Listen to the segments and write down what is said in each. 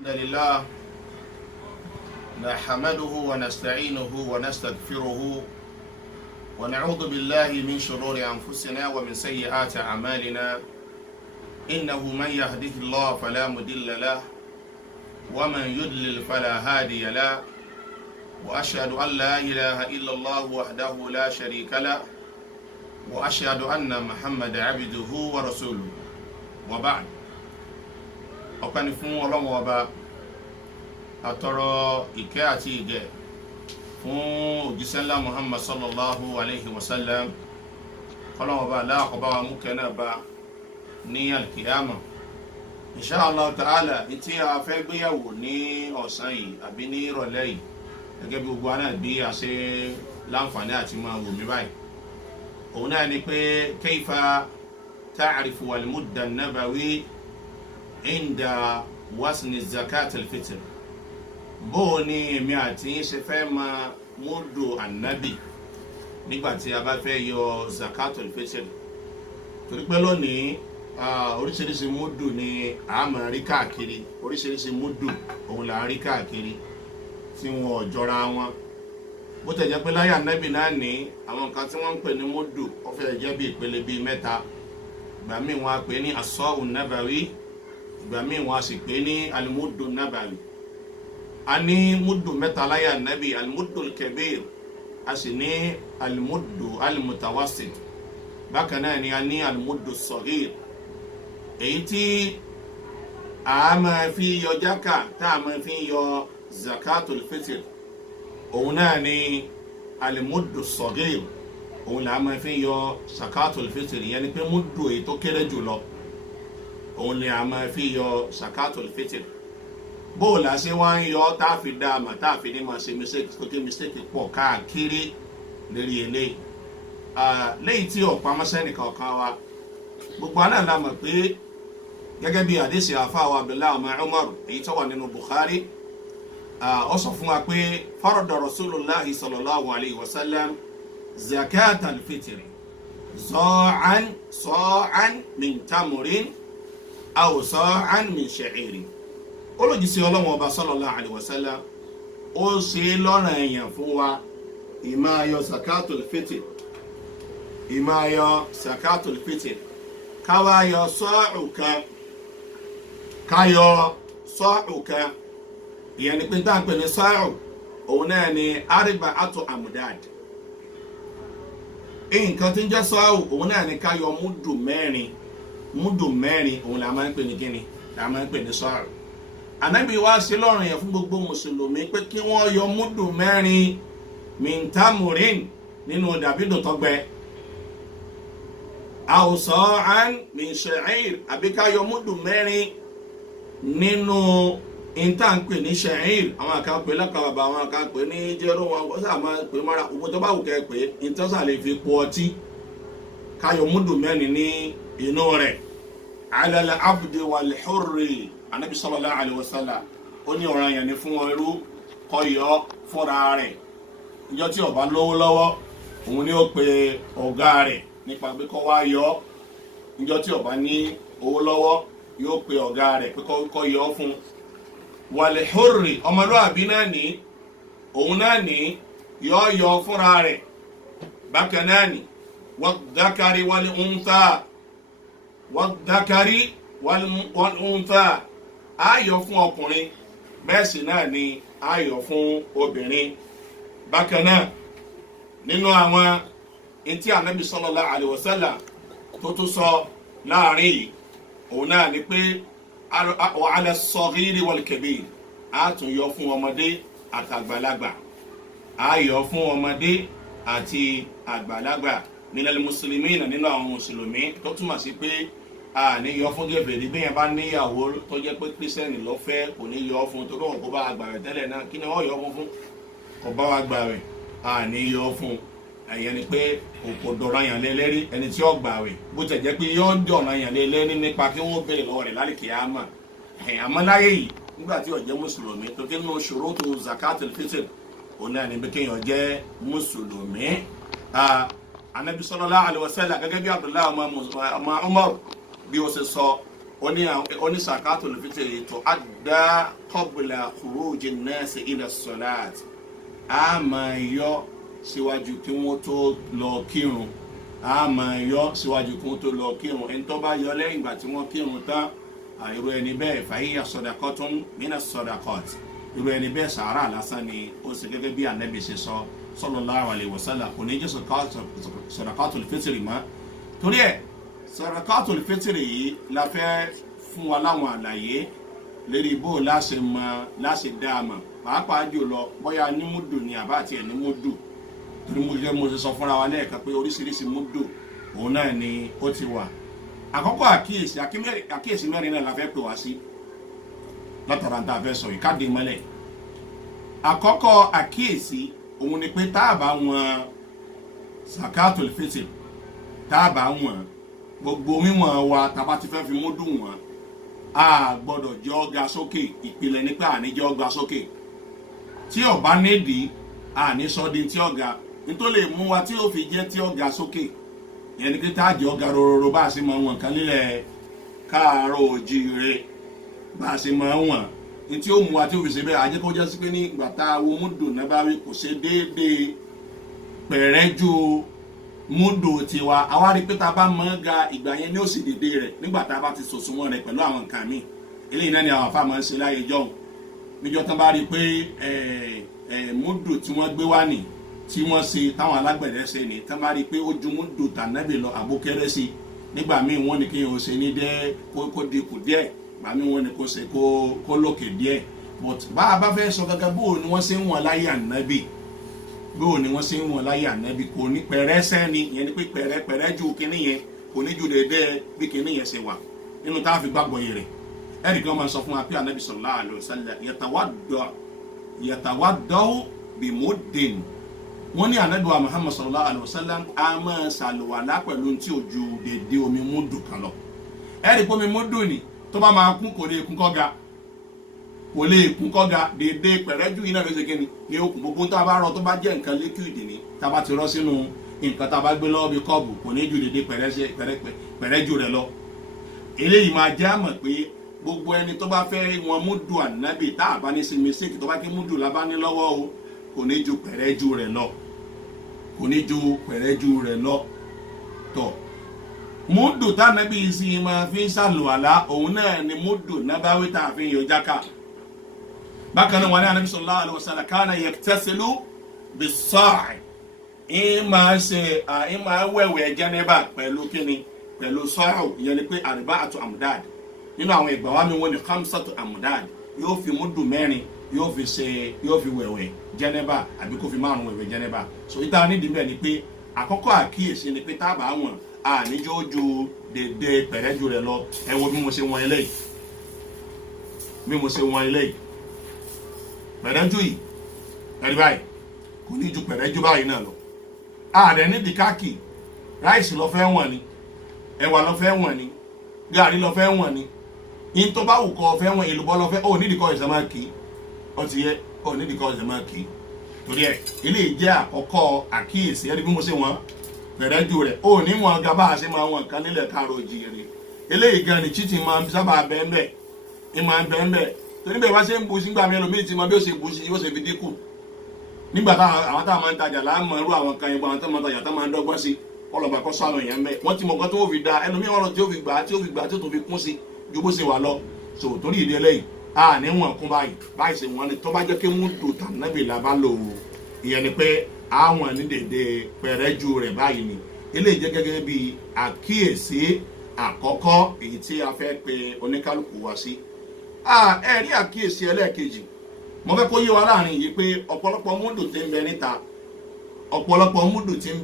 الحمد لله نحمده ونستعينه ونستغفره ونعوذ بالله من شرور أنفسنا ومن سيئات أعمالنا إنه من يهده الله فلا مضل له ومن يضلل فلا هادي له وأشهد أن لا إله إلا الله وحده لا شريك له وأشهد أن محمد عبده ورسوله وبعد ọpẹ́ ni fún Ọlọ́run Ọba àtọrọ ìkẹ́ àti ìgẹ̀ fún òjíṣẹ́ ńlá Muhammad sallallahu alayhi wa sallam. Ọlọ́run Ọba aláàkọ́bá wa mú kẹ́ náà bá ní alkiyama inshallah ta'ala. Tí a fẹ́ gbéyàwó ní ọ̀sán yìí àbí ní ìrọ̀lẹ́ yìí gẹ́gẹ́ bí gbogbo aná bí a ṣe láǹfààní àti máa wò mí báyìí, òun náà ni pé kayfa ta'rifu al-mudda an-nabawi inda wasni zakat al-fitr. Bó ni èmi àti yín ṣe fẹ́ máa múdù ànábì nígbàtí a bá fẹ́ yọ zakat al-fitr. Torí pé lónìí oríṣiríṣi múdù ni a máa rí káàkiri, oríṣiríṣi múdù òun là ń rí káàkiri tí wọn ò jọra wọn. Bó tẹ̀ jẹ́ pé láyé ànábì náà ní àwọn nǹkan tí wọ́n ń pè ní múdù ó fẹ́ jẹ́ bí ìpele bíi mẹ́ta. Ìgbà míì wọ́n á pè ní as-sa'u an-nabawi, ìgbà míì wọ́n á sì pè ní al-muddu an-nabawi. A ní múdù mẹ́ta láyé ànábì, al-muddu al-kabir, a sì ní al-muddu al-mutawassit, bákan náà ni a ní al-muddu as-saghir. Èyí tí a máa fi yọ jákà, tá a máa fi yọ zakatul fitr, òun náà ni al-muddu as-saghir. Òun là máa fi yọ zakatul fitr, ìyẹn ni pé múdù èyí tó kéré jùlọ òun ni a máa fi yọ zakatul fitr. Bó la ṣe wá ń yọ tá a fi dá a mà tá a fi ní máa ṣe mistake, tó kí mistake pọ̀ káàkiri lérí eléyìí. Léyìí tí ọ̀pá mọ́sẹ́ nìkan kan wa gbogbo aná la mọ̀ pé gẹ́gẹ́ bí àdísì àfáà wa Abdullahi ọmọ Umar èyí tó wà nínú Bukhari, ó sọ fún wa pé farada Rasulullahi sallallahu alayhi wa sallam zakat al-fitr sa'an min tamurin aw sa'an min sha'irin. Olójíṣẹ́ Ọlọ́run Ọba sallallahu alayhi wa sallam ó ṣe lọ́ranyàn fún wa ìmáyọ zakatul fitr, ìmáyọ zakatul fitr, káwáyọ sa'u kan, káyọ sa'u kan. Ìyẹn ni pé tá ń pè ní sa'u òun náà ni arba'atu amdad. Nǹkan tí ń jẹ́ sa'u òun náà ni káyọ múdù mẹ́rin òun la máa ń pè ní kíni, la máa ń pè ní sa'u. Ànábì wá sí lọ́rùn yẹn fún gbogbo mùsùlùmí pé kí wọ́n yọ múdù mẹ́rin min tamurin nínú dàbídù tọgbẹ, aw sa'an min sha'ir, àbí ká yọ múdù mẹ́rin nínú ìntànpè ní sha'ir. Àwọn kan pè lákàbàbà, àwọn kan pè ní jẹ́rọ, wọn kò sáà máa pè mọ́ra owó tó bá wù kẹ́ pé ìtọ́sà lè fi po ọtí. Ká yọ múdù mẹ́rin ní inú rẹ̀. Ala al-abdi wal-hurri, Ànábì sallallahu alaihi wasallam ó ní ọ̀ranyàn ni fún ẹrú kó yọ fúnra rẹ̀. Ìjọ́ tí ó bá lówó lọ́wọ́ òun ni ó pe ọ̀gá rẹ̀ nípa pé kó wá yọ. Ìjọ́ tí ó bá ní owó lọ́wọ́ yóò pe ọ̀gá rẹ̀ pé kó yọ fún. Wal-hurri, ọmọlúwàbí náà ní òun náà ní yọ fúnra rẹ̀. Bákan náà ní wad-dhakari wal-untha, wad-dhakari wal-untha, ayọ̀ fún ọkùnrin bẹ́ẹ̀ sì náà ni ayọ̀ fún obìnrin. Bákan náà nínú àwọn tí Ànábì sallallahu alaihi wasallam tó sọ láàrin yìí òun náà ni pé wa ala as-saghiri wal-kabir, a tún yọ fún ọmọdé àtàgbàlagbà, ayọ̀ fún ọmọdé àti àgbàlagbà minal muslimina, nínú àwọn mùsùlùmí, tó túmọ̀ sí pé ní yọ fún gẹ̀fẹ̀rí. Bí yẹn bá níyàwó tó jẹ́ pé kírísítẹ́nì ló fẹ́ kò ní yọ fún, torí wọn kò bá wa gbààwẹ̀ tẹ́lẹ̀ náà, kí ni wọ́n yọ fún kò bá wa gbààwẹ̀, ní yọ fún. Ẹ̀yẹn ni pé kò dọ̀rọ̀ yàn lé lérí ẹni tí ó gbààwẹ̀, bó tẹ̀ jẹ́ pé yóò dọ̀rọ̀ yàn lé lérí nípa kí wọ́n béèrè lọ́wọ́ rẹ̀ lálẹ́ kíyámà. Àmọ́ láyé yìí nígbà tí ó jẹ́ mùsùlùmí, tó kí nínú ṣurutu zakatul fitr òun náà ni bí kéèyàn jẹ́ mùsùlùmí. Ànábì sallallahu alaihi wasallam gẹ́gẹ́ bí Abdullahi ọmọ Umar bí ó ṣe sọ oni zakatul fitri tu'adda qabla khuruj an-nas ila as-salat a máa yọ síwájú kí wọ́n tó lọ kírun a máa yọ síwájú kí wọ́n tó lọ kírun ẹni tó bá yọ lẹ́yìn ìgbà tí wọ́n kírun tán irú ẹni bẹ́ẹ̀ fahiya sadaqatun min as-sadaqat irú ẹni bẹ́ẹ̀ sàárà lásán ni ó sì gẹ́gẹ́ bí Ànábì ṣe sọ sallallahu alaihi wasallam kò ní jẹ́ sadaqatul fitri mọ́ torí ẹ̀ sadaqatul fitri yìí la fẹ́ fún wa láwọn àlàyé lérí bó láṣẹ dáàmà pàápàá jùlọ bóyá ní múdù ni àbá àti ẹ̀ ní múdù torí mo jẹ́ mo ṣe sọ fúnra wa lẹ́ẹ̀kan pé oríṣiríṣi múdù òun náà ni ó ti wà. Àkọ́kọ́ àkíyèsí mẹ́rin náà la fẹ́ pè wá sí látara tá a fẹ́ sọ yìí ká dé mọ́lẹ̀. Àkọ́kọ́ àkíyèsí òun ni pé tá a bá wọn zakatul fitr tá a bá wọn gbogbo wíwọ̀n wa tá a bá ti fẹ́ fi múdù wọn a gbọ́dọ̀ jẹ́ ọ̀gá sókè ìpìlẹ̀ nípa àníjẹ́ ọ̀gá sókè tí ó bá nídìí àní sọ́dí tí ọ̀gá nítorí mú wa tí ó fi jẹ́ tí ọ̀gá sókè ìyẹn ni pé tá a jẹ́ ọ̀gá rororo bá a ṣe mọ wọn kan nílẹ̀ káàárọ̀ oòjíire bá a ṣe mọ wọn ní tí ó mú wa tí ó fi ṣe bẹ́ẹ̀ àjẹ́ kó jẹ́ sí pé ní ìgbà tá a wo múdù náà bá wí kò ṣe déédéé pẹ̀rẹ́jú múdù tiwa àwa rí pé tá a bá mọ́ ga ìgbà yẹn ní ó sì dédé rẹ̀ nígbà tá a bá ti sòsùnwọ̀n rẹ̀ pẹ̀lú àwọn nǹkan míì eléyìí náà ni àwọn afá máa ń ṣe láyé jọ́hùn níjọ́ tán bá rí pé múdù tí wọ́n gbé wá nì tí wọ́n ṣe táwọn alágbẹ̀dẹ ṣe nì tán bá rí pé ó ju múdù tànàbì lọ àbókẹ́rẹ́ sí nígbà míì wọ́n ní kí n ò ṣe ní dẹ́ kó dínkù díẹ̀ gbà míì wọ́n ní kó ṣe kó lókè díẹ̀ but bá a bá fẹ́ sọ gẹ́gẹ́ bó ni wọ́n ṣe ń wọ̀n láyé ànábì bó ni wọ́n ṣe ń wọ̀n láyé ànábì kò ní pẹ̀rẹ́sẹ́ ni ìyẹn ni pé pẹ̀rẹ́ ju kinní yẹn kò ní ju dédé bí kinní yẹn ṣe wà nínú tá a fi gbàgbọ́ yẹn rẹ̀ ẹ̀rì kan máa sọ fún wa pé ànábì sallallahu alaihi wasallam yatawaddau bimuddin wọ́n ní ànábì wa Muhammad sallallahu alaihi wasallam a máa ṣàlùwàlá pẹ̀lú tí ò ju dédé omi múdù kan lọ ẹ̀rì pé omi múdù ni tó bá máa kún kò lè kún kọ́ga dédé pẹ̀rẹ́jú iná ló ṣe kí ni ní okùn gbogbo tá a bá rọ tó bá jẹ́ nǹkan líkìdì ni tá a bá ti rọ sínú nǹkan tá a bá gbé lọ́wọ́ bí kọ́ọ̀bù kò ní ju dédé pẹ̀rẹ́jú rẹ̀ lọ. Eléyìí máa jẹ́ àmọ̀ pé gbogbo ẹni tó bá fẹ́ wọn múdù ànábì tá a bá ní sí mistake tó bá kí múdù la bá ní lọ́wọ́ o kò ní ju pẹ̀rẹ́jú rẹ̀ lọ tọ̀. Múdù tánàbí sí máa fi ń ṣàlùwàlá òun náà ni múdù nábáwí tá a fi ń yọ jákà. Bákan náà wọn ní Ànábì sallallahu alaihi wasallam kana yaktasilu bis-sa'i ìmá wẹ̀wẹ̀ jẹ́nẹ́bà pẹ̀lú kíni pẹ̀lú sọ́ọ̀ ìyẹn ni pé arba'atu amdad nínú àwọn ìgbà wa mi wọ́n ní khamsatu amdad yóò fi múdù mẹ́rin yóò fi wẹ̀wẹ̀ jẹ́nẹ́bà àbí kó fi márùn wẹ̀wẹ̀ jẹ́nẹ́bà so ìta nídìí bẹ́ẹ̀ ni pé àkọ́kọ́ àkíyèsí ni pé tábà wọn àníjọ́ ju dédé pẹ̀rẹ́jú rẹ̀ lọ ẹ wo bí mo ṣe wọn eléyìí pẹ̀rẹ́jú yìí ẹ̀rí báyìí kò ní ju pẹ̀rẹ́jú báyìí náà lọ ààrẹ nídìí káàkì ráìsì lọ fẹ́ wọ̀n ni ẹ̀wà lọ fẹ́ wọ̀n ni gàrí lọ fẹ́ wọ̀n ni yín tó bá wù kọ́ fẹ́ wọ̀n èlùbọ́ lọ fẹ́ ó nídìí kọ́ ìṣẹ́ máa kì í ó ti yẹ ó nídìí kọ́ ìṣẹ́ máa kì í torí ẹ̀ eléyìí jẹ́ àkọ́kọ́ àkíyèsí ẹ̀rí bí mo ṣe wọ́n pẹ̀rẹ́jú rẹ̀ ó ní wọn ga bá a ṣe máa wọn kan nílẹ̀ káàró òjìrì eléyìí gan ni títì máa ń sábà bẹ́ẹ̀ torí bẹ́ẹ̀ bá ṣe ń bu sí gbà mí ẹlòmíì tí mo bí ó ṣe bu sí yóò ṣe fi dínkù nígbà àwọn táwọn máa ń tajà láàmú irú àwọn kan yẹn bọ àwọn táwọn máa ń tajà táwọn máa ń dọ́gbọ́n sí ọlọ́ba kọ́ sọ àwọn èèyàn bẹ́ẹ̀ wọ́n ti mọ̀ nǹkan tó fi da ẹlòmíì wọn tí ó fi gbà tí ó tó fi kún sí ju bó ṣe wà lọ so torí ìdí eléyìí a ní wọn kún báyìí ṣe wọn ni tó bá jẹ́ kí mú dùn tànàbì là bá lò ó ìyẹn ni pé àwọn ní dèdè pẹ̀rẹ́jú rẹ̀ báyìí ni eléyìí jẹ́ gẹ́gẹ́ bí àkíyèsí àkọ́kọ́ èyí tí a fẹ́ pe oníkálukú wá sí ẹ̀rí àkíyèsí ẹlẹ́ẹ̀kejì mo fẹ́ kó yé wa láàrin yìí pé ọ̀pọ̀lọpọ̀ múdù tí ń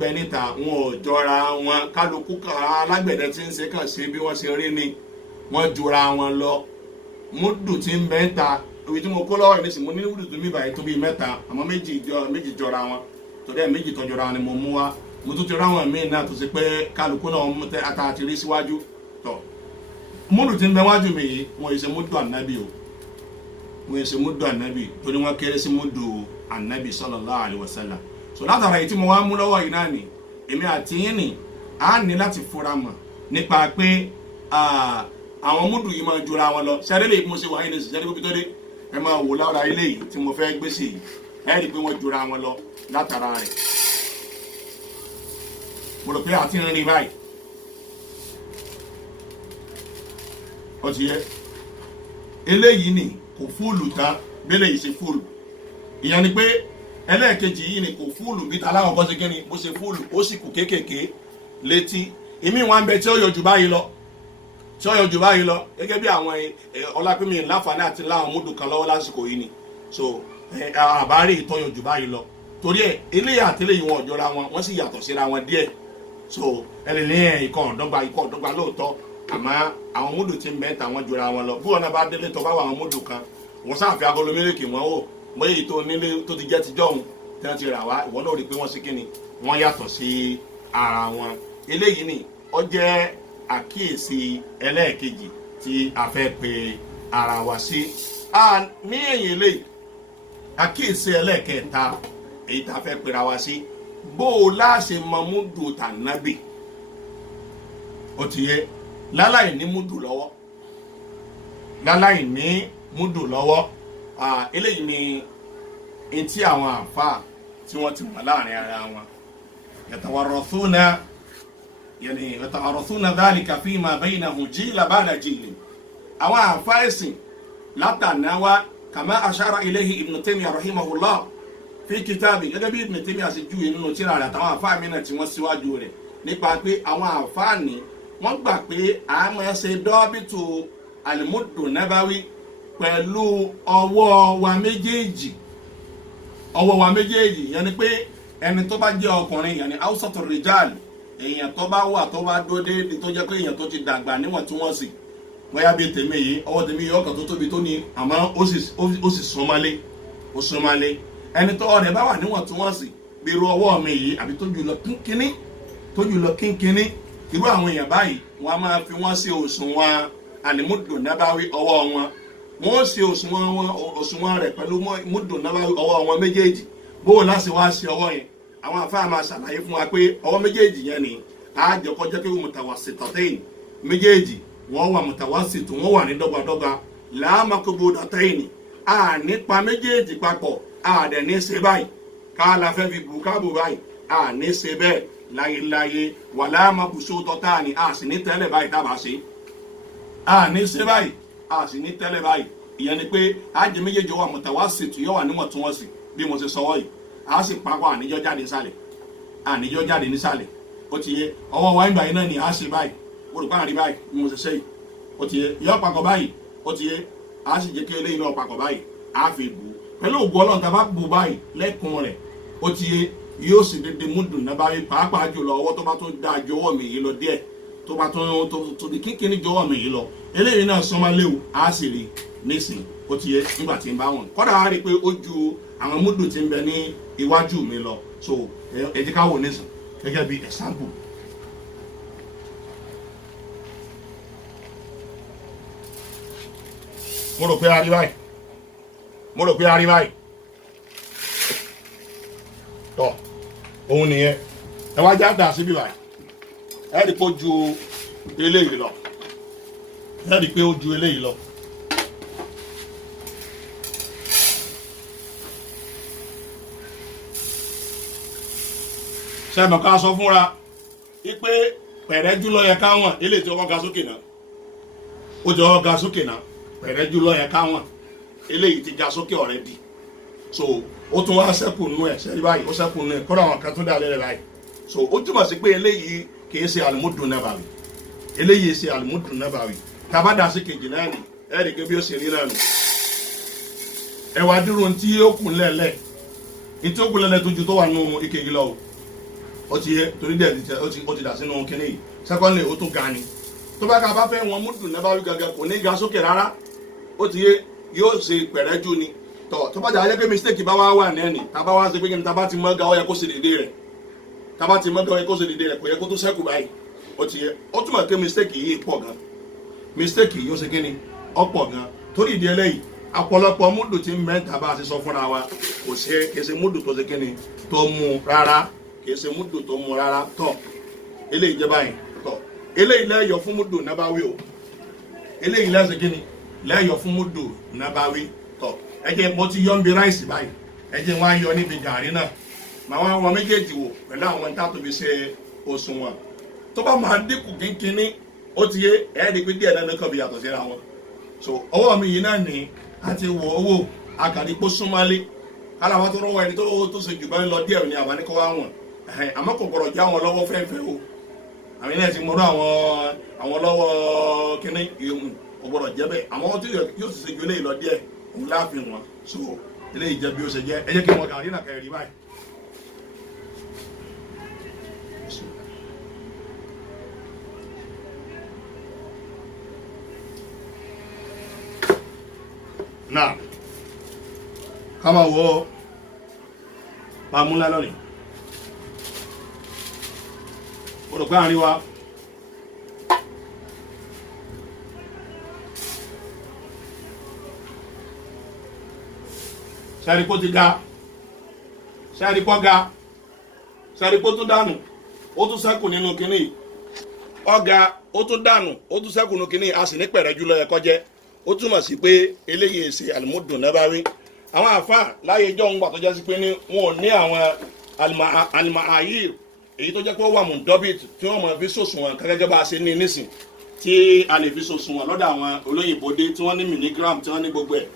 bẹ níta wọn ò jọra wọn kálukú alágbẹ̀dẹ tí ń ṣe kàn sí bí wọ́n ṣe rí ni wọ́n jura wọn lọ múdù tí ń bẹ níta òbí tí mo kó lọ́wọ́ ìnísìn mo ní múdù tó mí báyìí tó bí mẹ́ta àmọ́ méjì jọra wọn torí ẹ̀ méjì tó jọra wọn ni mo mú wá mo tún ti ráwọn míì náà tó ṣe pé kálukú náà mú tẹ àtàtì rí síwájú tọ̀ múdù tí ń bẹ wájú mi yìí wọn yìí ṣe múdù ànábì o wọn yìí ṣe múdù ànábì torí wọn kéré sí múdù ànábì sallallahu alaihi wasallam so látara èyí tí mo wá mú lọ́wọ́ yìí náà ni èmi àti yín ni a ní láti fura mọ̀ nípa pé àwọn múdù yìí máa jura wọn lọ ṣẹ́rí lè mo ṣe wáyé ní ṣẹ́rí bóbi tó dé ẹ máa wò lára ilé yìí tí mo fẹ́ gbé sí yìí ẹ rí i pé wọ́n jura wọn lọ látara rẹ̀ mo rò pé àti ń rí báyìí ó ti yẹ eléyìí ni kò fúlù tán bẹ́lẹ̀ yìí ṣe fúlù ìyẹn ni pé ẹlẹ́ẹ̀kejì yìí ni kò fúlù bí taláwọ̀ bọ́ sí kí ni bó ṣe fúlù ó sì kù kéékèèké létí ìmí wọn bẹ tí ó yọ jù báyìí lọ gẹ́gẹ́ bí àwọn ọlápẹ́mì láǹfààní àti láwọn múdù kan lọ́wọ́ lásìkò yìí ni so àbárí ìtọ́yọ jù báyìí lọ torí ẹ̀ eléyà àti eléyìí wọn ò jọra wọn sì yàtọ̀ síra wọn díẹ̀ so ẹlẹ́lẹ́ ikọ̀ ọ̀dọ́gba lóòótọ́ àmọ́ àwọn múdù tí ń bẹ́ẹ̀ tàwọn jọra wọn lọ bí wọn náà bá délé tọ́ bá wà àwọn múdù kan wọ́n sáà fi agolo mílíkì wọn wò mọ́ èyí tó nílé tó ti jẹ́ tijọ́ òun tí wọ́n ti rà wá ìwọ́n náà rí i pé wọ́n sí kíni wọ́n yàtọ̀ sí ara wọn eléyìí ni ó jẹ́ àkíyèsí ẹlẹ́ẹ̀kejì tí a fẹ́ pe ara wa sí ní ẹ̀yìn eléyìí àkíyèsí ẹlẹ́ẹ̀kẹta èyí tá a fẹ́ pera wa sí bó o láṣẹ mọ múdù tànábì ó ti yẹ láláì ní múdù lọ́wọ́ eléyìí ni etí àwọn àfáà tí wọ́n ti mọ̀ láàrin ara wọn yatawarrathuna dhalika fima baynahum jila ba'da jilin àwọn àfáà ẹ̀sìn látànáwá kama ashara ilayhi Ibn Taymiyyah rahimahullah fi kitabi gẹ́gẹ́ bí Ibn Taymiyyah sì júwe nínú tírà rẹ̀ àtàwọn àfáà mìíràn tí wọ́n síwájú rẹ̀ nípa pé àwọn àfáà ní wọ́n gbà pé a máa ṣe dọ́bìtù al-muddu nabawi pẹ̀lú ọwọ́ wa méjèèjì yẹn ni pé ẹni tó bá jẹ́ ọkùnrin yẹn ni awsatu rijal èèyàn tó bá wà tó bá dó déédéé tó jẹ́ pé èèyàn tó ti dàgbà níwọ̀ntúnwọ̀nsì bóyá bíi tèmi yìí ọwọ́ tèmi yìí ọkàn tó tóbi tó ní àmọ́ ó sì súnmọ́lé ẹni tó ọ̀rẹ́ bá wà níwọ̀ntúnwọ̀nsì bí irú ọwọ́ mi yìí àbí tó jùlọ kínkínní irú àwọn èèyàn báyìí wọ́n á máa fi wọ́n sí òṣùwọ̀n al-muddu nabawi ọwọ́ wọn wọ́n ṣe òṣùwọ̀n rẹ̀ pẹ̀lú muddu nabawi ọwọ́ wọn méjèèjì bó láti wá sí ọwọ́ yẹn àwọn àfáà máa ṣàlàyé fún wa pé ọwọ́ méjèèjì yẹn ni àjọkọjẹ́ pé mutawassitatayn méjèèjì wọ́n wà mutawassitu wọ́n wà ní dọ́gbadọ́gba la makbudatayn nípa méjèèjì papọ̀ dẹ̀ ní ṣe báyìí káàlà fẹ́ fi bùkábù báyìí ní ṣe bẹ́ẹ̀ láyéláyé wala mabsutatani sì ní tẹ́lẹ̀ báyìí tábà ṣe ní ṣe báyìí sì ní tẹ́lẹ̀ báyìí ìyẹn ni pé àjẹ méjèèjì wà mutawassitu yóò wà níwọ̀ntúnwọ̀nsì bí mo ṣe sọwọ́ yìí sì papọ̀ àníjọ́ jáde nísàlẹ̀ ó ti yé ọwọ́ wa ìgbà yìí náà ni sì báyìí olùkọ́ àrí báyìí bí mo ṣe ṣe yìí ó ti yé yọ papọ̀ báyìí ó ti yé sì jẹ́ kí eléyìí náà papọ̀ báyìí fi bù pẹ̀lú ògùn Ọlọ́run tá a bá bù báyìí lẹ́kùn rẹ̀ ó ti yé yóò sì dédé múdù nabawi pàápàá jùlọ ọwọ́ tó bá tó dáa jọ̀wọ́ mi yìí lọ díẹ̀ tó bá tó di kínkínní jọ̀wọ́ mi yìí lọ eléyìí náà sọmọ léwu sì rí nísìn ó ti yé nígbà tí ń bá wọn kọ́dà á rí i pé ó ju àwọn múdù tí ń bẹ ní iwájú mi lọ so ẹ jẹ́ ká wò nísìn gẹ́gẹ́ bí example. mo rò pé a rí báyìí tọ́ òun nìyẹn ẹ wá já dà síbí báyìí ẹ rí pé ó ju eléyìí lọ sẹ́mọ̀ ká sọ fúnra wípé pẹ̀rẹ́jú ló yẹ káwọn eléyìí tí wọ́n ga sókè náà ó jọ ọ́ ga sókè náà pẹ̀rẹ́jú ló yẹ káwọn eléyìí ti ga sókè already so ó tún wá sẹ́kù nú ẹ̀ sẹ́rí báyìí ó sẹ́kù nú ẹ̀ kọ́ra àwọn kan tún dà lẹ́rẹ̀ báyìí so ó túmọ̀ sí pé eléyìí kìí ṣe al-muddu nabawi tàbá dà sí kejì náà ni ẹ̀ rí bí ó ṣe rí náà nù ẹ wá dúró tí ó kù lẹ́lẹ̀ tí ó kù lẹ́lẹ̀ tó ju tó wà nù ike yìí lọ ó ti yẹ torí dẹ̀ ó ti dà sínú kínní yìí secondly ó tún ga ni tó bá ká bá fẹ́ wọn muddu nabawi gangan kò ní ga sókè rárá ó ti yẹ yóò ṣe pẹ̀rẹ́jú ni tó bá jà á yẹ pé mistake bá wà ní ẹni tá a bá wá ṣe pé kí ni tá a bá ti mọ́gà ó yẹ kó ṣe dédé rẹ̀ kò yẹ kó tó sẹ́kù báyìí ó ti yẹ ó túmọ̀ pé mistake yìí pọ̀ gan mistake yìí ó ṣe kí ni ó pọ̀ gan torí ìdí eléyìí ọ̀pọ̀lọpọ̀ múdù tí mẹ́ta bá a ti sọ fúnra wa kò ṣe kì í ṣe múdù tó ṣe kí ni tó mú rárá tọ̀ eléyìí jẹ́ báyìí tọ̀ eléyìí lẹ́yọ̀ fún múdù nabawi o eléyìí lẹ́sìn kí ni lẹ́yọ̀ fún múdù nàbáwí tọ̀ ẹ jẹ́ mo ti yọ ń bi ráìsì báyìí ẹ jẹ́ wọ́n á yọ níbi gàrí náà màá wá wọn méjèèjì wò pẹ̀lú àwọn tá tó fi ṣe òṣùwọ̀n tó bá máa dínkù kínkínní ó ti yé ẹ̀ẹ́dì pé díẹ̀ náà kàn fi yàtọ̀ síra wọn so ọwọ́ mi yìí náà ní àti wò owó akàdípò súnmọ́lé aláwọ̀ tó rọwọ́ ẹni tó ṣe jù bá ń lọ díẹ̀ ní àwọn anìkọ́ wá wọn àmọ́ kò gbọ́dọ̀ já wọn lọ́wọ́ fẹ́ẹ́fẹ́ o àmì náà ti mọ̀rọ̀ àwọn lọ́wọ́ kínní ìhùn kò gbọ́dọ̀ jẹ́ bẹ́ẹ̀ àwọn tó yóò sì ṣe ju eléyìí lọ díẹ̀ òun láàfin wọn so eléyìí jẹ́ bí ó ṣe jẹ́ ẹ jẹ́ kí wọn gàrí náà kẹrì rí báyìí. náà ká máa wọ pàmúlá lónìí o rò pé àárín wa sẹ́ríkó ti ga sẹ́ríkó ga sẹ́ríkó tún dànù ó tún sẹ́kù nínú kínní ọ̀gá ó tún dànù ó tún sẹ́kù nínú kínní a sì ní pẹ̀rẹ́ jùlọ ẹ̀kọ́ jẹ́ ó túmọ̀ sí pé eléyìí èsì àlùmọ́dùn náà bá rí àwọn àfáà láyé ìjọ ń gbà tó jẹ́ sí pé ní wọn ò ní àwọn alìmọ̀ayír èyí tó jẹ́ pé ó wà mùdọ́bìt tí wọ́n mọ̀ fi sòsùnwọ̀n gẹ́gẹ́ bá a ṣe ní nísìn tí a lè fi sòsùnwọ̀n lọ́dọ̀ àwọn olóyìnbó dé tí wọ́n ní mìlígíráàmù tí wọ́n ní gbogbo ẹ̀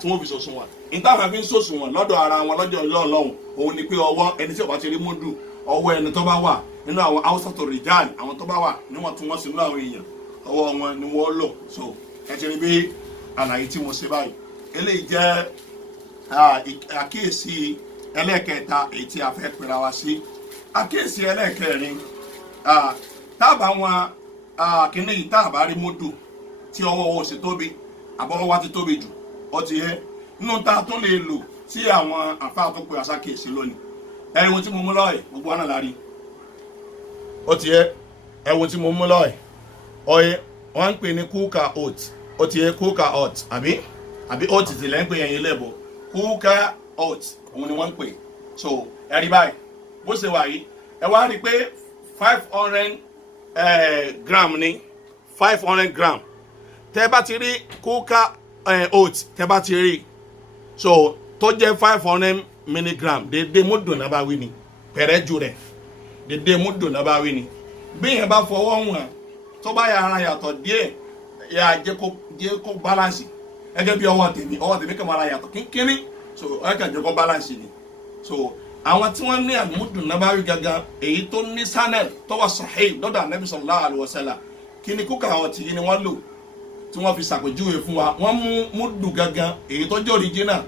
tí wọ́n fi sòsùnwọ̀n níta àwọn fi ń sòsùnwọ̀n lọ́dọ̀ ara wọn lọ́jọ́ ìlọ́ọ̀lọ́hùn òun ni pé ọwọ́ ẹni tí ó bá ti rí múdù ọwọ́ ẹni tó bá wà nínú àwọn haúsá tó rìjáàlì àwọn tó bá wà níwọ̀n tí wọ́n sì nínú àwọn èèyàn ọwọ́ wọn ni wọ́n lò so ẹ ti rí bí àlàyé tí mo ṣe báyìí eléyìí jẹ́ àkíyèsí ẹlẹ́ẹ̀kẹta èyí tí a fẹ́ pera wa sí àkíyèsí ẹlẹ́ẹ̀kẹrin táàbà wọn kíní yìí táàbà rí múdù tí ọwọ́ wọn ò sì tóbi àbọ̀wọ́ wa ti tóbi jù ó ti yẹ nínú tá a tún lè lò tí àwọn àfáà tó pe àṣàkíyèsí lónìí ẹ̀wọ̀n tí mo mú lọ́ọ̀ẹ́ gbogbo àná lárí ó ti yẹ ẹ̀wọ̀n tí mo mú lọ́ọ̀ẹ́ ọ̀yẹ́ wọ́n ń pè ní kúkà oat ó ti yẹ kúkà oat àbí oat ti lẹ́ ń pè yẹn ilé ìbò kúkà oat òun ni wọ́n ń pè so ẹ̀rí báyìí bó ṣe wà yìí ẹ wá rí i pé 500 gram ni 500 gram tẹ́ bá ti rí kúkà oat tẹ́ bá ti rí so tó jẹ́ 500 milligram dédé múdù náà bá wí ni pẹ̀rẹ́ ju rẹ̀ dédé múdù náà bá wí ni bí yẹn bá fọwọ́ wọn tó bá yàrá yàtọ̀ díẹ̀ yà jẹ́ kó balance gẹ́gẹ́ bí ọwọ́ tèmi kàn máa yàtọ̀ kínkínní so ẹ kàn jẹ́ kó balance ni so àwọn tí wọ́n ní àmúdùn náà bá rí gangan èyí tó ní sanel tó wà sahih lọ́dọ̀ Ànábì sallallahu alaihi wasallam kí ni kúkà àwọn tìyí ni wọ́n lò tí wọ́n fi ṣàpèjúwe fún wa wọ́n mú múdù gangan èyí tó jẹ́ original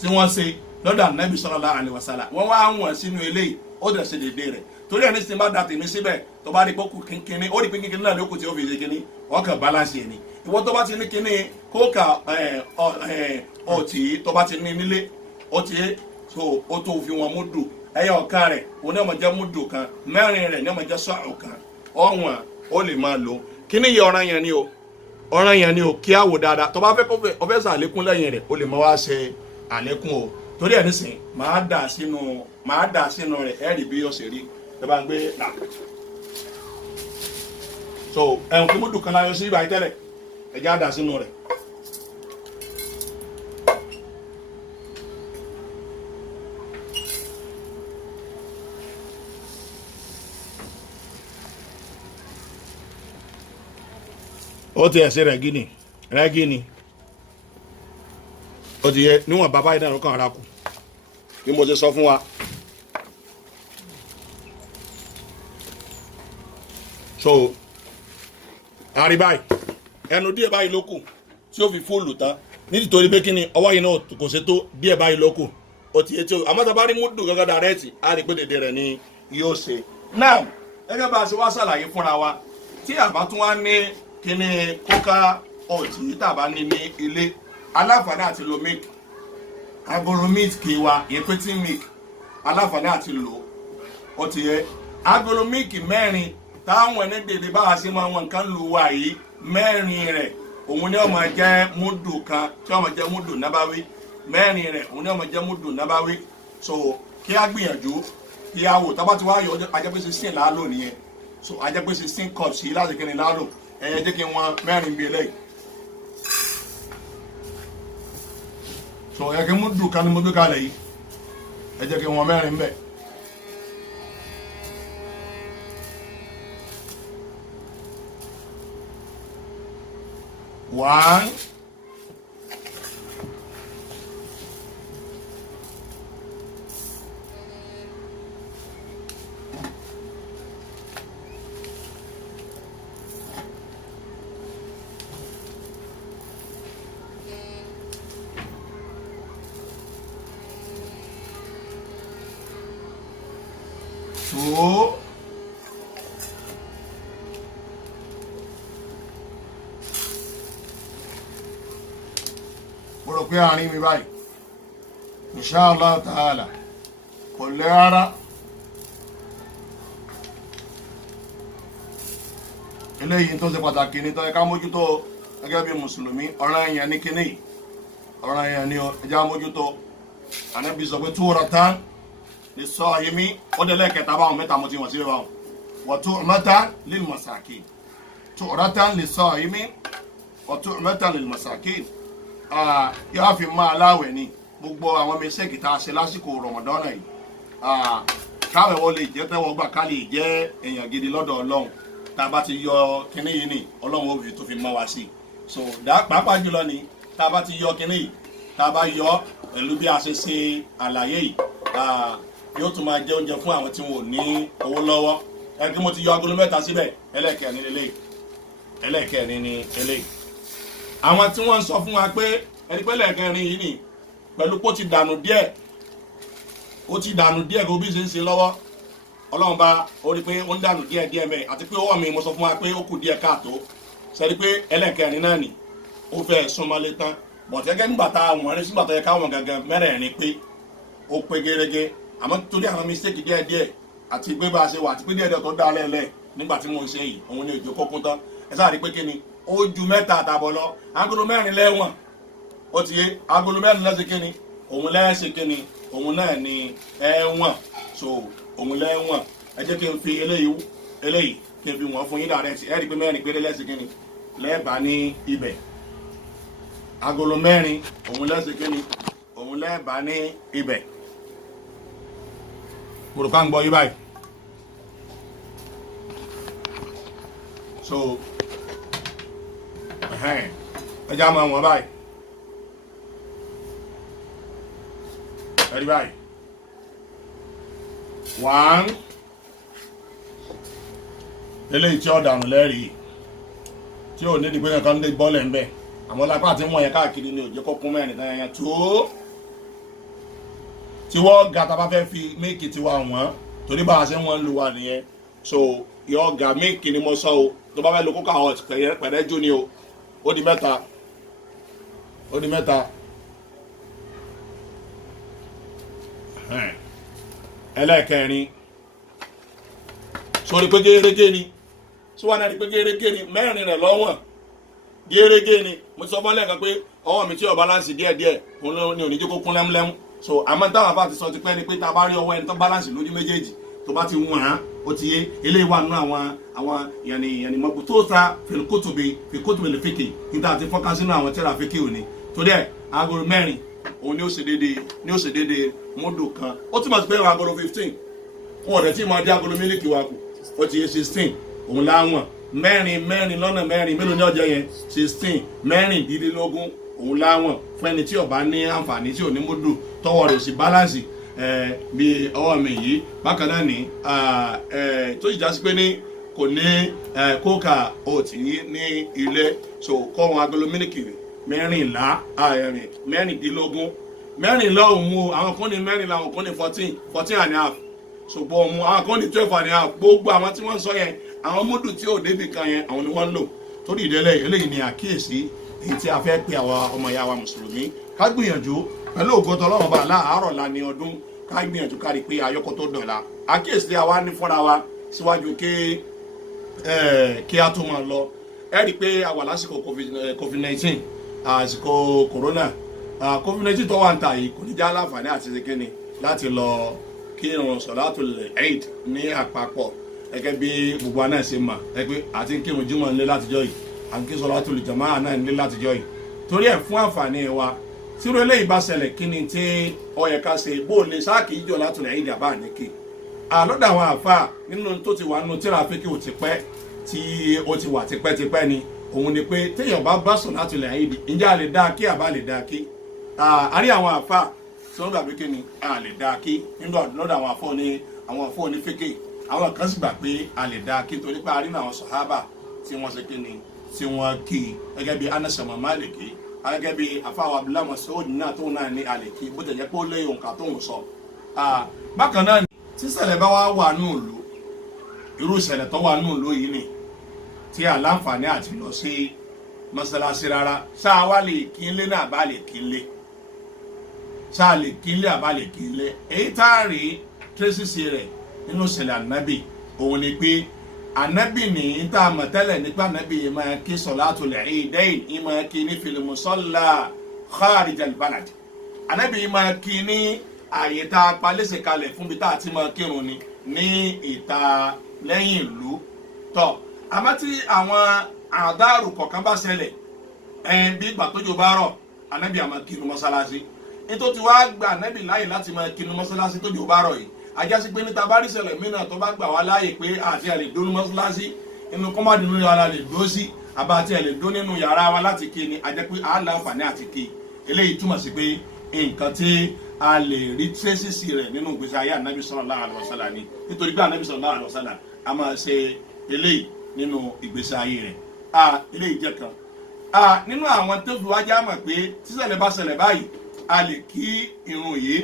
tí wọ́n ṣe lọ́dọ̀ Ànábì sallallahu alaihi wasallam wọ́n wá wọ̀n sínú eléyìí ó dẹ̀ ṣe dédé rẹ̀ torí ẹni tí bá da tèmi síbẹ̀ tó bá rí pọ́kù kínkínní ó rí pé kínkínní náà lókù tí ó fi ṣe kíní wọ́n kàn balance ẹni ìwọ tó bá ti ní kíní kókà ọtí tó bá ti ní nílé ó ti so ó tó fi wọn múdù ẹyẹ ọ̀ka rẹ̀ òun náà máa jẹ́ múdù kan mẹ́rin rẹ̀ ní ọmọ jẹ́ sọ́ọ̀ kan ọ̀wọ́n ó lè máa lò kíní yẹ ọ̀ràn yẹn ni o kí á wò dáadáa tó bá fẹ́ kó ọfẹ́ sàlékún lẹ́yìn rẹ̀ ó lè máa wá ṣe àlékún o torí ẹ̀ nísìn máa dà sínú rẹ̀ ẹ̀rì bí ó ṣe rí ẹ bá ń gbé là so ẹ̀hùn kí múdù kan láyọ sí ibà tẹ́lẹ̀ ẹ̀jẹ̀ á dà sínú rẹ̀ ó ti ẹ̀sẹ̀ rẹ́gí ni ó ti yẹ níwọ̀n bàbá ìdáná kan ara kù bí mo ti sọ fún wa so àrí báyìí ẹnu díẹ̀ báyìí ló kù tí ó fi fóòlù tán nítorí pé kí ni ọwọ́ yìí náà kò ṣe tó díẹ̀ báyìí ló kù ó ti yẹ tí ó àmọ́ tá a bá rí múdù gángan dàrẹ́ẹ̀tì á rí pé dèdè rẹ̀ ni yóò ṣe náà gẹ́gẹ́ bá a ṣe wá ṣàlàyé fúnra wa tí àbá tún wá ní kíní kóká ọ̀tí tàbá ní ilé aláǹfààní àti lo milk agolo milk kì í wa ìpẹ́tì milk aláǹfààní àti lò ó ti yẹ agolo milk mẹ́rin táwọn ẹni dèdè bá a ṣe máa wọn nǹkan lù wá yìí mẹ́rin rẹ̀ òun ni ó máa jẹ́ múdù kan tí ó máa jẹ́ múdù nábáwí mẹ́rin rẹ̀ òun ni ó máa jẹ́ múdù nábáwí so kí á gbìyànjú kí á wò tábà tí wàá yọ ajẹ́pẹ́sẹ̀ sí làálò nìyẹn so ajẹ́pẹ́sẹ̀ sí cups yìí láti kí ni làálò ẹ̀yẹ jẹ́ kí wọ́n mẹ́rin bíi eléyìí so ẹ kí mú dùn ká ní mo gbé kalẹ̀ yìí ẹ jẹ́ kí wọ́n mẹ́rin bẹ̀. One, two, mo rò pé àárín mi báyìí inshallah ta'ala kò lẹ́ rárá. Eléyìí tó ṣe pàtàkì ní tó yẹ ká mójútó gẹ́gẹ́ bí mùsùlùmí ọ̀ràn èèyàn ní kíní yìí ọ̀ràn èèyàn ní ẹja mójútó. Ànábì sọ pé tu'ratan lis-sa'imi ó dé lẹ́ẹ̀kẹta báwọn mẹ́ta mo ti wọ̀n sí báwọn wa tu'matan lil-masakin tu'ratan lis-sa'imi wa tu'matan lil-masakin. Yóò fi máa láwẹ̀ ní gbogbo àwọn mẹ́sẹ̀kì tá a ṣe lásìkò rọ̀mọ̀dọ́nà yìí káwẹ̀ wọ́n lè jẹ́ tẹ́wọ́ gbà ká lè jẹ́ èèyàn gidi lọ́dọ̀ Ọlọ́run tá a bá ti yọ kinní yìí ní Ọlọ́run ó fi tó fi mọ́ wa sí i. So pàápàá jùlọ ni tá a bá ti yọ kinní yìí tá a bá yọ pẹ̀lú bí a ṣe ṣe àlàyé yìí yóò tún máa jẹ oúnjẹ fún àwọn tí wọn ò ní owó lọ́wọ́. Ẹni tí mo ti yọ agolo mẹ́ta síbẹ̀ ẹlẹ́kẹ̀ẹ́ni ni eléyìí. Àwọn tí wọ́n ń sọ fún wa pé ẹni pé lẹ́ẹ̀kẹrin yìí ni pẹ̀lú pé ó ti dànù díẹ̀ kó bí ṣe ń ṣe lọ́wọ́ Ọlọ́run bá ó rí pé ó ń dànù díẹ̀ mẹ́ àti pé ọwọ́ mi mo sọ fún wa pé ó kù díẹ̀ káàtó sẹ́ni pé ẹlẹ́ẹ̀kẹrin náà ni ó fẹ́ súnmọ́lé tán bọ̀tẹ́gẹ́ nígbà tá a wọ̀n rí sígbà tó yẹ káwọn gangan mẹ́rẹ̀ẹ̀rin pé ó pé gẹ́gẹ́ àmọ́ torí àwọn mistake díẹ̀ àti pé bá a ṣe wà àti pé díẹ̀ tó dá lẹ́lẹ̀ nígbà tí mo ń ṣe yìí òun ni òjò kókún tán ẹ sáà rí pé kí ni ó ju 3 àtàbọ̀ lọ agolo 4 lẹ́wọ̀n ó ti yé agolo 4 lẹ́sẹ̀ kí ni òun lẹ́sẹ̀ kí ni òun náà ni ẹ̀wọ̀n so òun lẹ́wọ̀n ẹ jẹ́ kí n fi eléyìí kí n fi wọ́n fún yín direct ẹ rí pé 4 péré lẹ́sẹ̀ kí ni lẹ́ẹ̀bà ní ibẹ̀ agolo 4 òun lẹ́sẹ̀ kí ni òun lẹ́ẹ̀bà ní ibẹ̀ mùrùkà ń gbọ́ yí báyìí so ẹjá máa wọ̀n báyìí ẹ̀rí báyìí 1 eléyìí tí ó dànù lẹ́rìí tí ò ní ìdí pé kankan lè bọ́lẹ̀ ń bẹ̀ àmọ́ lápá àti wọ́n yẹn káàkiri ní òjò kọ́kún 4 tán yẹn 2 tí wọ́n ga tá bá fẹ́ fi méèkì tiwa wọ́n torí bá a ṣe wọ́n lù wà nìyẹn so yọ ga méèkì ni mo sọ o tó bá fẹ́ lo kókà hot pẹ̀lẹ́ jó ni o ó di 3 ẹlẹ́ẹ̀kẹrin sórí pé gẹ́gẹ́ ni tí wọ́n náà rí pé gẹ́gẹ́ ni 4 rẹ̀ lọ́wọ́n gẹ́gẹ́ ni mo sọ fọ́n lẹ́ẹ̀kan pé ọwọ́ mi tí ó balance díẹ̀díẹ̀ òun ni ò ní jẹ́ kó kún lẹ́múlẹ́mú so àmọ́ táwọn afá ti sọ ti pẹ́ ni pé tá a bá rí ọwọ́ ẹni tó balance lójú méjèèjì tó bá ti wọ̀n án ó ti yé eléyìí wà nínú àwọn yànnì mọ̀gbù tó ta fìkótòbí lè fèkè níta àti fọ́nká sínú àwọn tẹ́lá fèkè òní torí ẹ̀ agolo 4 òun ni ó ṣe déédéé mọ́dù kan ó túmọ̀ sí pé agolo 15 wọn ọ̀dẹ̀ tí mo dé agolo mílíkì wa kù ó ti yé 16 òun láwọn 4 lọ́nà 4 mélòó ní ọjọ́ yẹn 16 16 òun láwọn fún ẹni tí ó bá ní àǹfààní tí ò ní mọ́dù tọwọ́ rẹ̀ sí balance bí ọwọ́ mi yìí bákan náà ní tó sì já sí pé ní kò ní kókà òtí ní ilé so kọ́ wọn agolo mílíkì 14 4 òun mú àwọn kan ní 4 làwọn kan ní 14 and a half ṣùgbọ́n òun àwọn kan ní 12 and a half gbogbo àwọn tí wọ́n sọ yẹn àwọn mọ́dù tí ò débì kan yẹn àwọn ni wọ́n ń lò torí ìdẹ́lẹ̀ eléyìí ni àkíyèsí èyí tí a fẹ́ pe àwọn ọmọ ìyá wa mùsùlùmí ká gbìyànjú pẹ̀lú ògùntàn ọlọ́run bá láàárọ̀ la ní ọdún ká gbìyànjú kárí pé ayọ́kọ́ tó dọ̀la àkíyèsí àwa ní fúnra wa síwájú kí a tó máa lọ ẹ rí i pé a wà lásìkò covid-19 àsìkò corona covid-19 tó wà ń ta yìí kò ní já láǹfààní àti ṣèkéni láti lọ kí ìrun sọ̀látùl Eid ní àpapọ̀ gẹ́gẹ́ bí gbogbo àná ṣe mà ẹgbẹ́ àti kírun jímọ̀ nílé látijọ́ yìí àti kí sọ̀látùl Jàmáà náà nílé látijọ́ yìí torí ẹ̀ fún àǹfààní wa sírò eléyìí bá ṣẹlẹ̀ kí ni tí ó yẹ ká ṣe bó lè sáàkì ìjọ látòlẹ̀ ayé ìdàbà àníkè àlọ́dà àwọn àfà nínú tó ti wà nínú tíra fíkì ò ti pẹ́ tí ó ti wà tipẹ́tipẹ́ ni òun ni pé téèyàn bá sùn látòlẹ̀ ayé ìdì ǹjẹ́ a lè dá kí àbá lè dá kí àrí àwọn àfà tí wọ́n gbà pé kí ni a lè dá kí lọ́dọ̀ àwọn àfọ ní fíkì àwọn kan sì gbà pé a lè dá kí torí pé a rí àwọn sàhábà tí wọ́n ṣe kí ni tí wọ́n kí gẹ́gẹ́ bí Anas ọmọ Málìkì gẹ́gẹ́ bí afáwọn Abdullahi Mas'ud náà tó náà ní àlèkí bó tẹ̀jẹ́ pé ó lé òǹkà tó ń sọ. bákan náà tí ìṣẹ̀lẹ̀ bá wà nù ìlú irú ìṣẹ̀lẹ̀ tó wà nù ìlú yìí ni tí àláǹfààní àti lọ sí mọ́sálásí rárá ṣáà wá lè kí n lé náà bá lè kí n lé ṣáà lè kí n lé àbá lè kí n lé èyí tá a rí tírésìsì rẹ̀ nínú ìṣẹ̀lẹ̀ ànábì òun ni pé ànábì ní tá a mọ̀ tẹ́lẹ̀ nípa ànábì yìí máa kí sọ̀látùl ìídẹ́yìn yìí máa kí ní fil musalla kharijal balad ànábì yìí máa kí ní ààyè tá a palẹ́sẹ̀ kalẹ̀ fún bí tá a ti máa kírun ni ní ìta lẹ́yìn ìlú tọ́ àmọ́ tí àwọn àdárù kọ̀ọ̀kan bá ṣẹlẹ̀ bí ìgbà tójò bá rọ̀ ànábì á máa kírun mọ́sálásí nítorí wàá gba ànábì láàyè láti máa kírun mọ́sálásí tójò bá rọ̀ yìí ajásí pé níta bá rí ṣẹlẹ̀ mìíràn tó bá gbà wá láàyè pé àti ẹ̀ lè dó ní mọ́ṣáláṣí inú kọ́mádì nínú yàrá lè dó sí àbá àti ẹ̀ lè dó nínú yàrá wa láti ké ni ajẹ́ pé à ń láǹfààní àti ké eléyìí túmọ̀ sí pé nǹkan tí a lè rí tírésìsì rẹ̀ nínú ìgbésí ayé ànábì sallallahu alaihi wasallam ni nítorí pé ànábì sallallahu alaihi wasallam a máa ṣe eléyìí nínú ìgbésí ayé rẹ̀ eléyìí jẹ́ kan nínú àwọn tó fi wájà mọ̀ pé tíṣẹ̀lẹ̀ bá ṣẹlẹ̀ báyìí a lè kí irun yìí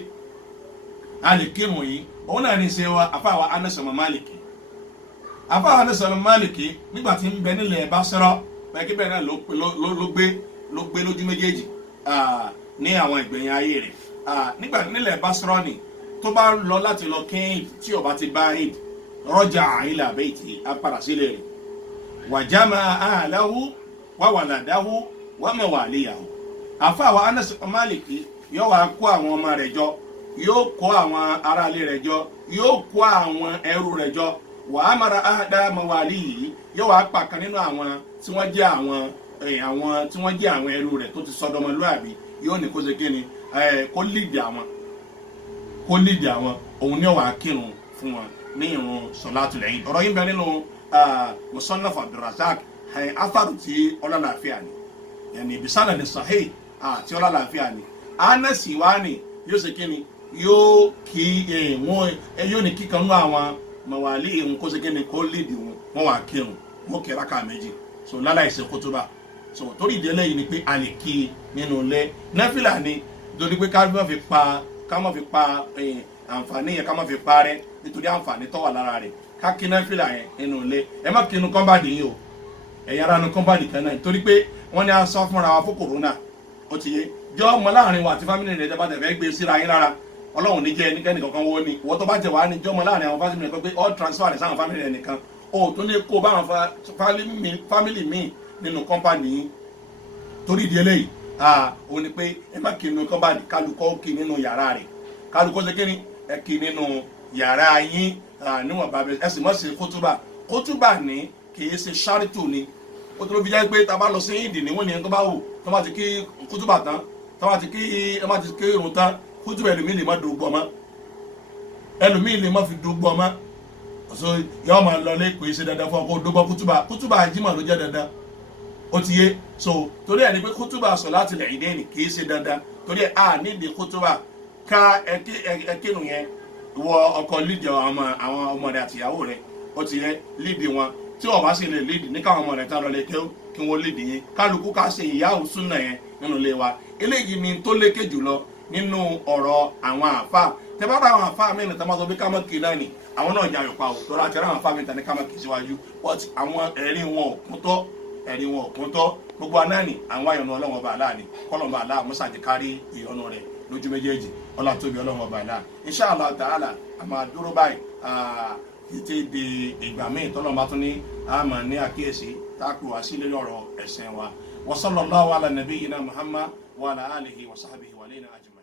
a lè kírun yìí òun náà ní ṣe wa afáwa Anas ọmọ Málìkì afáwa Anas ọmọ Málìkì nígbà tí ń bẹ nílẹ̀ Basra pẹ̀kí bẹ́ẹ̀ náà ló gbé lójú méjèèjì ní àwọn ìgbẹ̀yìn ayé rẹ̀ nígbà nílẹ̀ Basra ni tó bá lọ láti lọ kí tí ó bá ti bá Eid raja'a ila bayti apàdà sílẹ̀ rẹ̀ wa jama'a ahlahu wa waladahu wa mawaliyahu afáwa Anas ọmọ Málìkì yóò wá kó àwọn ọmọ rẹ̀ jọ yóò kó àwọn aráalé rẹ̀ jọ yóò kó àwọn ẹrú rẹ̀ jọ wà á mara ahada mawali yìí yóò wá pa kan nínú àwọn tí wọ́n jẹ́ àwọn ẹrú rẹ̀ tó ti sọdọmọlúàbí yóò ní kó ṣe kíni kó lídìí àwọn òun ni ó wá kírun fún wọn ní ìrun sọlátùl Eid ọ̀rọ̀ yìí bẹ nínú Musannaf Abdurrazzaq atharu tí ọlọ́láàfíà ni yẹnì bisana ní sahih tí ọlọ́láàfíà ni Anasi wá ní yóò ṣe kíni yóò kí yóò ní kíkan nú àwọn mọ̀wálí ìhun kó ṣe kíni kó lídìí wọn wà kírun wọn kí rákà méjì so láláì ṣe kútúbà so torí ìdílé yìí ni pé a lè kí nínú ilé náfìlà ni torí pé ká má fi pa àǹfààní yẹn ká má fi parẹ́ nítorí àǹfààní tó wà lára rẹ̀ ká kí náfìlà yẹn nínú ilé ẹ má kí inú kọ́mbàdì yìí o ẹ̀yà ara inú kọ́mbàdì kan náà torí pé wọ́n ní a sọ fúnra wa fún kòrónà ó ti yé jọ ọmọ láàrin wa àti fámìlì rẹ̀ tẹ́bá tẹ̀fẹ́ gbé síra yín lára ọlọ́run ní jẹ́ ẹnikẹ́ni kankan wọ́n ní wọ́n tó bá jẹ̀ wá ní jọmọ láàrin àwọn fámìlì rẹ̀ pé all transfer rẹ̀ sáwọn fámìlì rẹ̀ nìkan o tó lè kó báwọn fámìlì míì nínú kọ́mpánì yìí torí ìdí eléyìí òun ni pé ẹ má kí nínú kọ́mpánì kálukọ́ kí nínú yàrá rẹ̀ kálukọ́ ṣe kíni ẹ kí nínú yàrá yín níwọ̀n bá bẹ ẹ sì mọ̀ sí kótúbà ní kì í ṣe ṣáàrìtù ni ó tó ló fi jẹ́ pé tá a bá lọ sí ìdì níwọ̀n ni ẹni tó bá wù tó bá ti kí kótúbà tán tọ́wọ́ ti kí irun tán kútùbà ẹlòmíì lè má dògbò ọmọ ẹlòmíì lè má fi dògbò ọmọ ọ̀sọ́ yọ máa lọ lé kò ṣe dandan fún ọkọ̀ dògbò kútùbà jímọ̀ ló jẹ́ dandan ó ti yé so torí ẹ̀ ní pé kútùbà sọ̀látùl Ìídẹ́yìn kì í ṣe dandan torí ẹ̀ á nídìí kútùbà ká ẹkínú yẹn wọ ọkọ̀ lídìí àwọn ọmọ rẹ̀ àtìyàwó rẹ̀ ó ti yẹ lídìí wọn tí wọ́n bá sì lè lídìí ní káwọn ọmọ rẹ̀ tán lọ lè kí wọ́n lídìí yẹn kálukú ká ṣe ìyáwó súnà yẹn nínú ilé wa eléyìí ni tó lékè jùlọ nínú ọ̀rọ̀ àwọn àfà tẹ́bá bá àwọn àfà mẹ́rin tó máa sọ pé ká má kí náà ni àwọn náà jà yọ̀pá o tọ́lá àti àwọn àfà mẹ́rin tó ní ká má kí síwájú but àwọn ẹ̀rí wọn ò kún tọ́ gbogbo anáàní àwọn ayọ̀nù ọlọ́run ọba aláàní kọ́lọ́mọba aláà mọ́sàdì kárí ìyọnu rẹ̀ lójú méjèèjì ọlá tóbi ọlọ́run ọba aláà insha Allah ta'ala a máa dúró báyìí títí di ìgbà míì tọ́lọ́mọba tún ní àmà ní àkíyèsí táàkù wá sí lórí ọ̀rọ̀ ẹ̀sìn wa wa sallallahu ala nabiyyina Muhammad wa ala alihi wa sahbihi wa alayna ajma'in.